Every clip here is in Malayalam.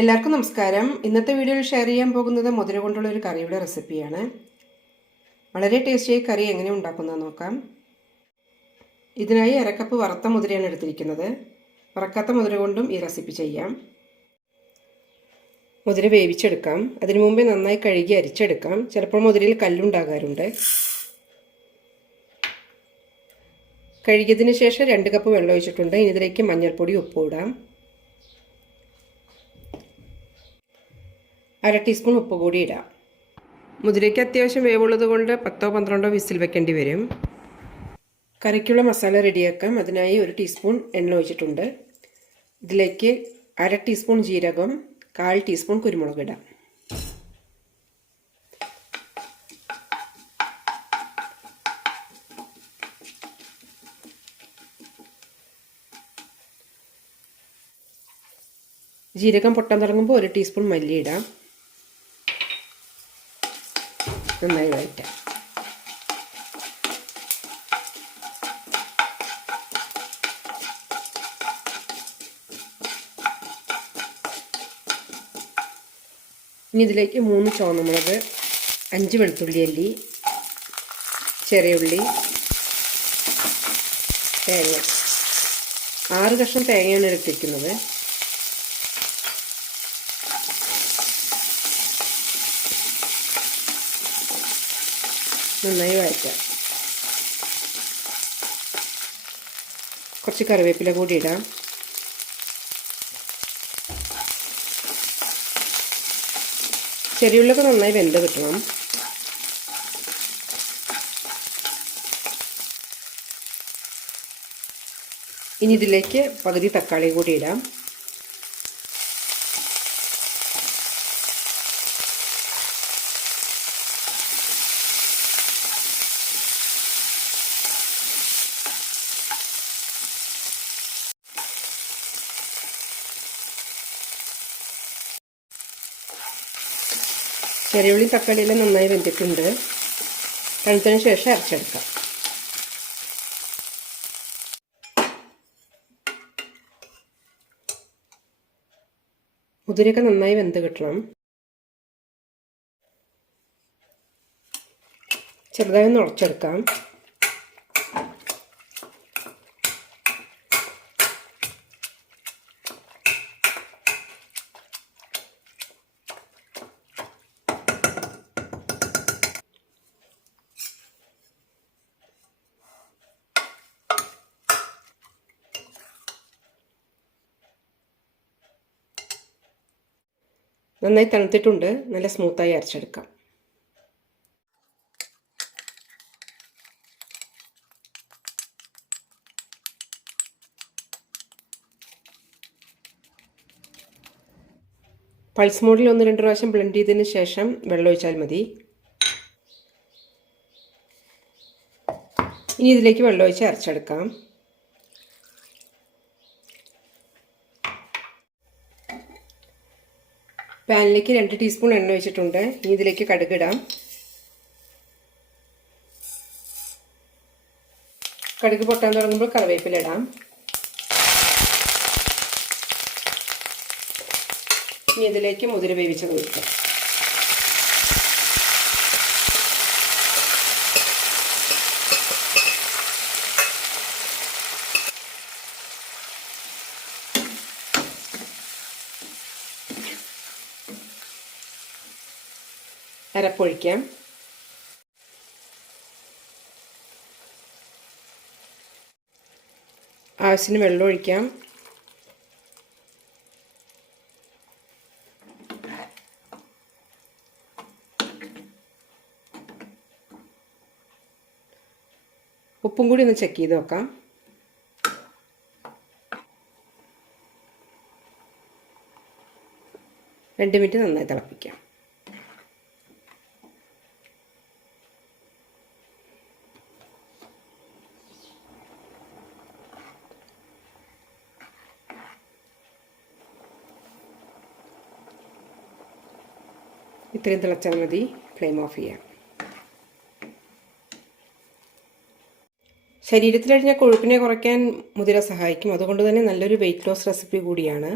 എല്ലാവർക്കും നമസ്കാരം. ഇന്നത്തെ വീഡിയോയിൽ ഷെയർ ചെയ്യാൻ പോകുന്നത് മുതിര കൊണ്ടുള്ള ഒരു കറിയുടെ റെസിപ്പിയാണ് വളരെ ടേസ്റ്റിയായി കറി എങ്ങനെ ഉണ്ടാക്കുന്നത് നോക്കാം. ഇതിനായി അരക്കപ്പ് വറുത്ത മുതിരയാണ് എടുത്തിരിക്കുന്നത്. വറക്കാത്ത മുതിര കൊണ്ടും ഈ റെസിപ്പി ചെയ്യാം. മുതിര വേവിച്ചെടുക്കാം. അതിനു മുമ്പേ നന്നായി കഴുകി അരിച്ചെടുക്കാം. ചിലപ്പോൾ മുതിരയിൽ കല്ലുണ്ടാകാറുണ്ട്. കഴുകിയതിന് ശേഷം രണ്ട് കപ്പ് വെള്ളം ഒഴിച്ചിട്ടുണ്ട്. ഇനി ഇതിലേക്ക് മഞ്ഞൾപ്പൊടി ഉപ്പ് ഇടാം. അര ടീസ്പൂൺ ഉപ്പ് കൂടി ഇടാം. മുതിരയ്ക്ക് അത്യാവശ്യം വേവുള്ളത് കൊണ്ട് പത്തോ പന്ത്രണ്ടോ വിസിൽ വെക്കേണ്ടി വരും. കറിക്കുള്ള മസാല റെഡിയാക്കാം. അതിനായി ഒരു ടീസ്പൂൺ എണ്ണ ഒഴിച്ചിട്ടുണ്ട്. ഇതിലേക്ക് അര ടീസ്പൂൺ ജീരകം കാൽ ടീസ്പൂൺ കുരുമുളക് ഇടാം. ജീരകം പൊട്ടാൻ തുടങ്ങുമ്പോൾ ഒരു ടീസ്പൂൺ മല്ലി ഇടാം. നന്നായി വഴറ്റാം ഇനി ഇതിലേക്ക് മൂന്ന് ചുവന്നമുളക് അഞ്ച് വെളുത്തുള്ളി അല്ലി ചെറിയ ഉള്ളി തേങ്ങ. ആറ് കഷ്ണം തേങ്ങയാണ് എടുത്തിരിക്കുന്നത്. നന്നായി വഴറ്റാം കുറച്ച് കറിവേപ്പില കൂടി ഇടാം. ചെറിയുള്ളൊക്കെ നന്നായി വെന്ത് കിട്ടണം. ഇനി ഇതിലേക്ക് പകുതി തക്കാളി കൂടി ഇടാം. ചെറിയുള്ളി തക്കാളിയെല്ലാം നന്നായി വെന്തിട്ടുണ്ട്. തണുത്തതിന് ശേഷം അരച്ചെടുക്കാം. മുതിരയൊക്കെ നന്നായി വെന്ത് കിട്ടണം. ചെറുതായി ഒന്ന് ഉടച്ചെടുക്കാം. നന്നായി തണുത്തിട്ടുണ്ട്. നല്ല സ്മൂത്തായി അരച്ചെടുക്കാം. പൾസ് മോഡിൽ ഒന്ന് രണ്ട് പ്രാവശ്യം ബ്ലെൻഡ് ചെയ്തതിന് ശേഷം വെള്ളം ഒഴിച്ചാൽ മതി. ഇനി ഇതിലേക്ക് വെള്ളം ഒഴിച്ച് അരച്ചെടുക്കാം. പാനിലേക്ക് രണ്ട് ടീസ്പൂൺ എണ്ണ ഒഴിച്ചിട്ടുണ്ട്. ഇനി ഇതിലേക്ക് കടുകിടാം. കടുക് പൊട്ടാൻ തുടങ്ങുമ്പോൾ കറിവേപ്പില ഇടാം. ഇനി ഇതിലേക്ക് മുതിര വേവിച്ചത് ഒഴിക്കാം. അരപ്പൊഴിക്കാം. ആവശ്യത്തിന് വെള്ളം ഒഴിക്കാം. ഉപ്പും കൂടി ഒന്ന് ചെക്ക് ചെയ്ത് നോക്കാം. രണ്ട് മിനിറ്റ് നന്നായി തിളപ്പിക്കാം. ഇത്രയും തിളച്ചാൽ മതി. ഫ്ലെയിം ഓഫ് ചെയ്യാം. ശരീരത്തിലഴിഞ്ഞ കൊഴുപ്പിനെ കുറയ്ക്കാൻ മുതിര സഹായിക്കും. അതുകൊണ്ട് തന്നെ നല്ലൊരു വെയിറ്റ് ലോസ് റെസിപ്പി കൂടിയാണ്.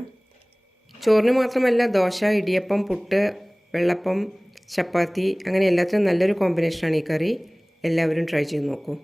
ചോറിന് മാത്രമല്ല ദോശ ഇടിയപ്പം പുട്ട് വെള്ളപ്പം ചപ്പാത്തി അങ്ങനെ എല്ലാത്തിനും നല്ലൊരു കോമ്പിനേഷനാണ് ഈ കറി. എല്ലാവരും ട്രൈ ചെയ്ത് നോക്കൂ.